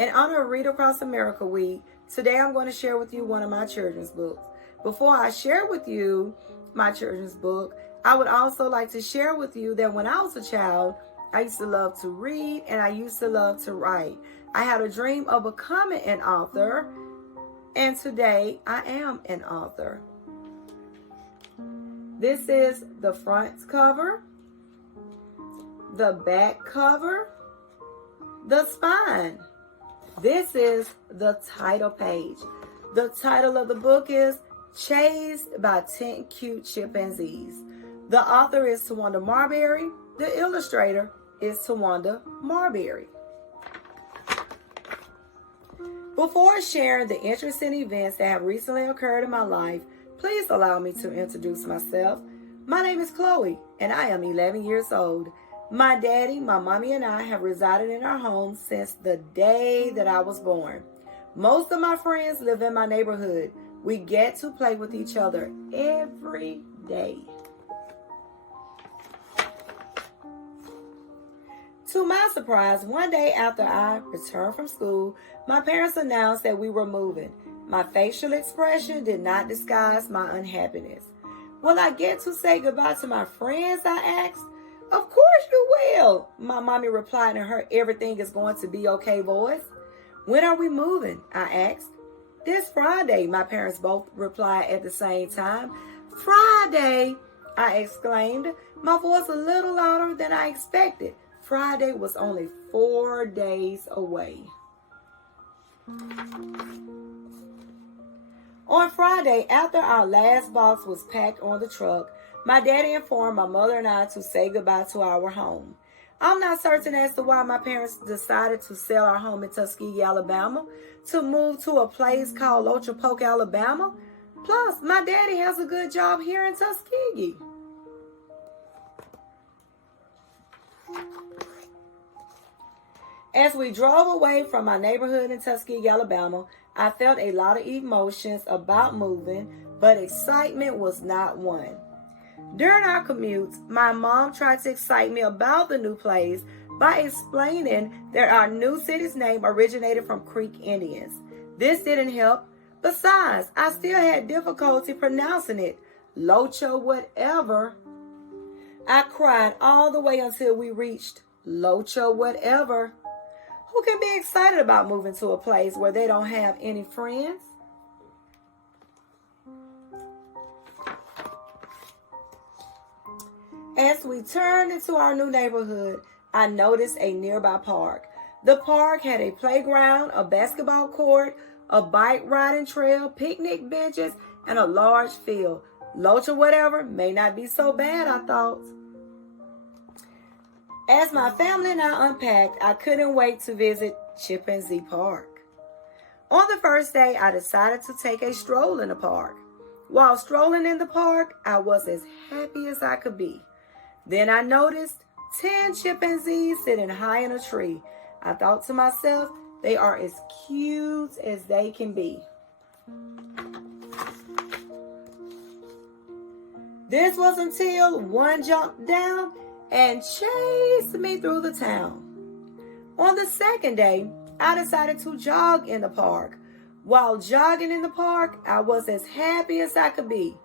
In honor of Read Across America Week, today I'm going to share with you one of my children's books. Before I share with you my children's book, I would also like to share with you that when I was a child, I used to love to read and I used to love to write. I had a dream of becoming an author, and today I am an author. This is the front cover, the back cover, the spine. This is the title page. The title of the book is Chased by 10 Cute Chimpanzees. The author is Tawanda Marbury. The illustrator is Tawanda Marbury. Before sharing the interesting events that have recently occurred in my life, please allow me to introduce myself. My name is Chloe, and I am 11 years old. My daddy, my mommy, and I have resided in our home since the day that I was born. Most of my friends live in my neighborhood. We get to play with each other every day. To my surprise, one day after I returned from school, my parents announced that we were moving. My facial expression did not disguise my unhappiness. Will I get to say goodbye to my friends, I asked. Of course you will, my mommy replied in her everything is going to be okay voice. When are we moving, I asked. This Friday, my parents both replied at the same time. Friday, I exclaimed, my voice a little louder than I expected. Friday was only 4 days away. On Friday, after our last box was packed on the truck, my daddy informed my mother and I to say goodbye to our home. I'm not certain as to why my parents decided to sell our home in Tuskegee, Alabama, to move to a place called Lochapoke, Alabama. Plus, my daddy has a good job here in Tuskegee. As we drove away from my neighborhood in Tuskegee, Alabama, I felt a lot of emotions about moving, but excitement was not one. During our commutes, my mom tried to excite me about the new place by explaining that our new city's name originated from Creek Indians. This didn't help. Besides, I still had difficulty pronouncing it. Locha whatever. I cried all the way until we reached Locha whatever. Who can be excited about moving to a place where they don't have any friends? As we turned into our new neighborhood, I noticed a nearby park. The park had a playground, a basketball court, a bike riding trail, picnic benches, and a large field. Locha whatever may not be so bad, I thought. As my family and I unpacked, I couldn't wait to visit Chimpanzee Park. On the first day, I decided to take a stroll in the park. While strolling in the park, I was as happy as I could be. Then I noticed 10 chimpanzees sitting high in a tree. I thought to myself, they are as cute as they can be. This was until one jumped down and chased me through the town. On the second day, I decided to jog in the park. While jogging in the park, I was as happy as I could be.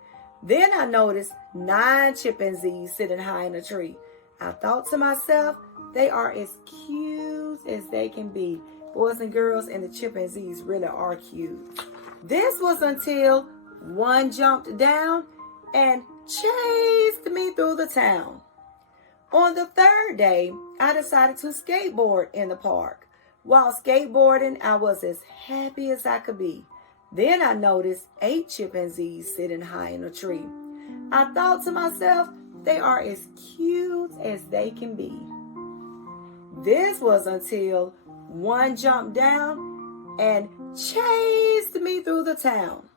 Then I noticed 9 chimpanzees sitting high in a tree. I thought to myself, they are as cute as they can be. Boys and girls, and the chimpanzees really are cute. This was until one jumped down and chased me through the town. On the third day, I decided to skateboard in the park. While skateboarding, I was as happy as I could be. Then I noticed 8 chimpanzees sitting high in a tree. I thought to myself, they are as cute as they can be. This was until one jumped down and chased me through the town.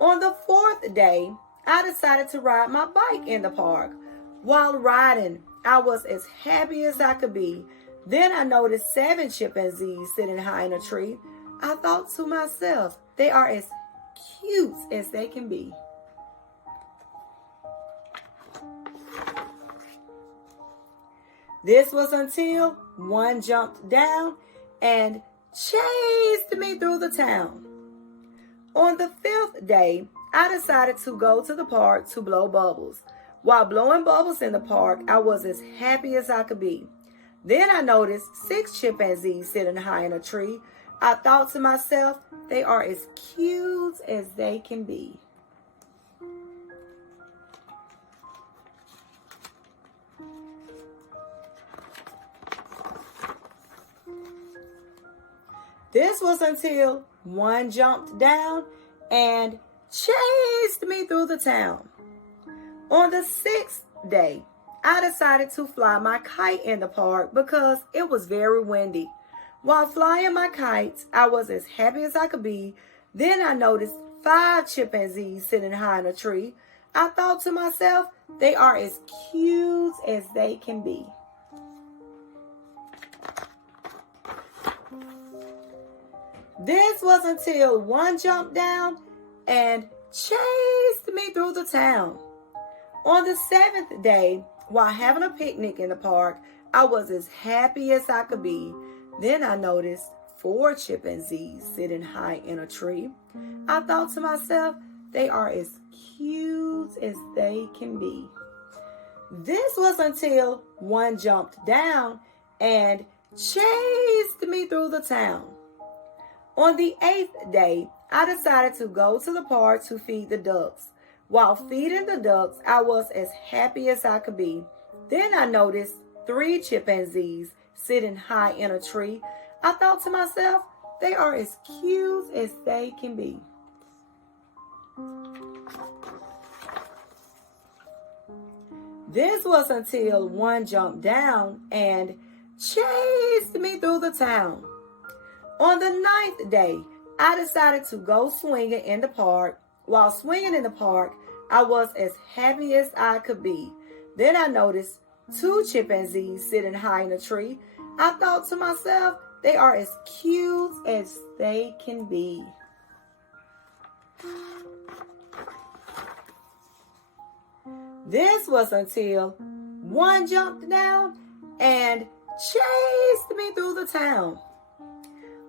On the fourth day, I decided to ride my bike in the park. While riding, I was as happy as I could be. Then I noticed 7 chimpanzees sitting high in a tree. I thought to myself, they are as cute as they can be. This was until one jumped down and chased me through the town. On the 5th day, I decided to go to the park to blow bubbles. While blowing bubbles in the park, I was as happy as I could be. Then I noticed 6 chimpanzees sitting high in a tree. I thought to myself, they are as cute as they can be. This was until one jumped down and chased me through the town. On the 6th day, I decided to fly my kite in the park because it was very windy. While flying my kite, I was as happy as I could be. Then I noticed 5 chimpanzees sitting high in a tree. I thought to myself, they are as cute as they can be. This was until one jumped down and chased me through the town. On the 7th day, while having a picnic in the park, I was as happy as I could be. Then I noticed 4 chimpanzees sitting high in a tree. I thought to myself, they are as cute as they can be. This was until one jumped down and chased me through the town. On the 8th day, I decided to go to the park to feed the ducks. While feeding the ducks, I was as happy as I could be. Then I noticed 3 chimpanzees sitting high in a tree. I thought to myself, they are as cute as they can be. This was until one jumped down and chased me through the town. On the 9th day, I decided to go swinging in the park. While swinging in the park, I was as happy as I could be. Then I noticed 2 chimpanzees sitting high in a tree. I thought to myself, they are as cute as they can be. This was until one jumped down and chased me through the town.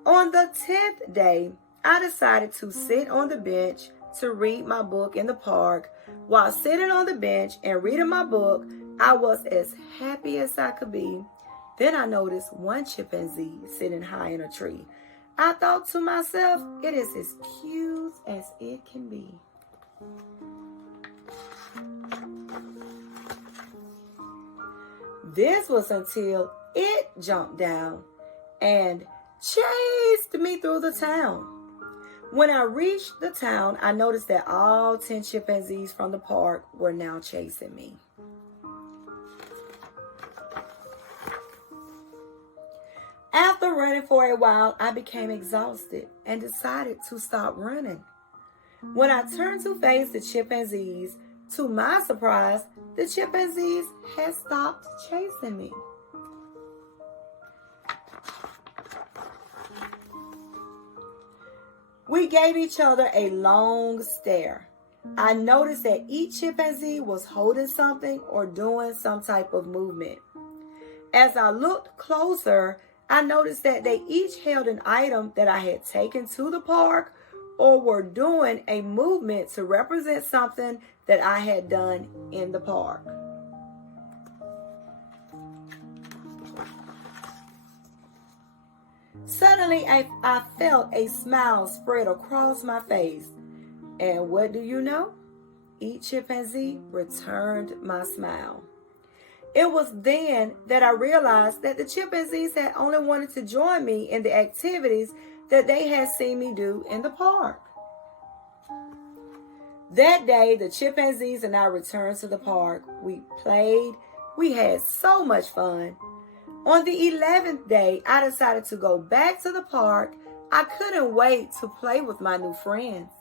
On the 10th day, I decided to sit on the bench to read my book in the park. While sitting on the bench and reading my book, I was as happy as I could be. Then I noticed 1 chimpanzee sitting high in a tree. I thought to myself, it is as cute as it can be. This was until it jumped down and chased me through the town. When I reached the town, I noticed that all 10 chimpanzees from the park were now chasing me. After running for a while, I became exhausted and decided to stop running. When I turned to face the chimpanzees, to my surprise, the chimpanzees had stopped chasing me. We gave each other a long stare. I noticed that each chimpanzee was holding something or doing some type of movement. As I looked closer, I noticed that they each held an item that I had taken to the park or were doing a movement to represent something that I had done in the park. Suddenly, I felt a smile spread across my face. And what do you know? Each chimpanzee returned my smile. It was then that I realized that the chimpanzees had only wanted to join me in the activities that they had seen me do in the park. That day, the chimpanzees and I returned to the park. We played. We had so much fun. On the 11th day, I decided to go back to the park. I couldn't wait to play with my new friends.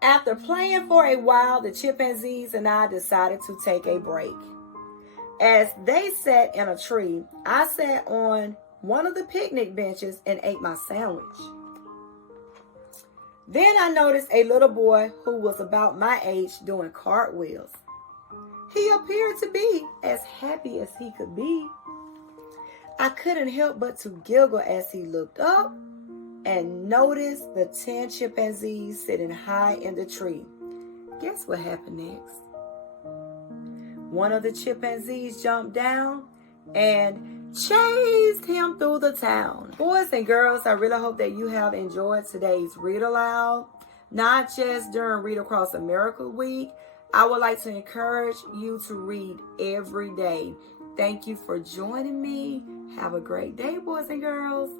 After playing for a while, the chimpanzees and I decided to take a break. As they sat in a tree, I sat on one of the picnic benches and ate my sandwich. Then I noticed a little boy who was about my age doing cartwheels. He appeared to be as happy as he could be. I couldn't help but to giggle as he looked up and noticed the 10 chimpanzees sitting high in the tree. Guess what happened next? One of the chimpanzees jumped down and chased him through the town. Boys and girls, I really hope that you have enjoyed today's Read Aloud, not just during Read Across America Week. I would like to encourage you to read every day. Thank you for joining me. Have a great day, boys and girls.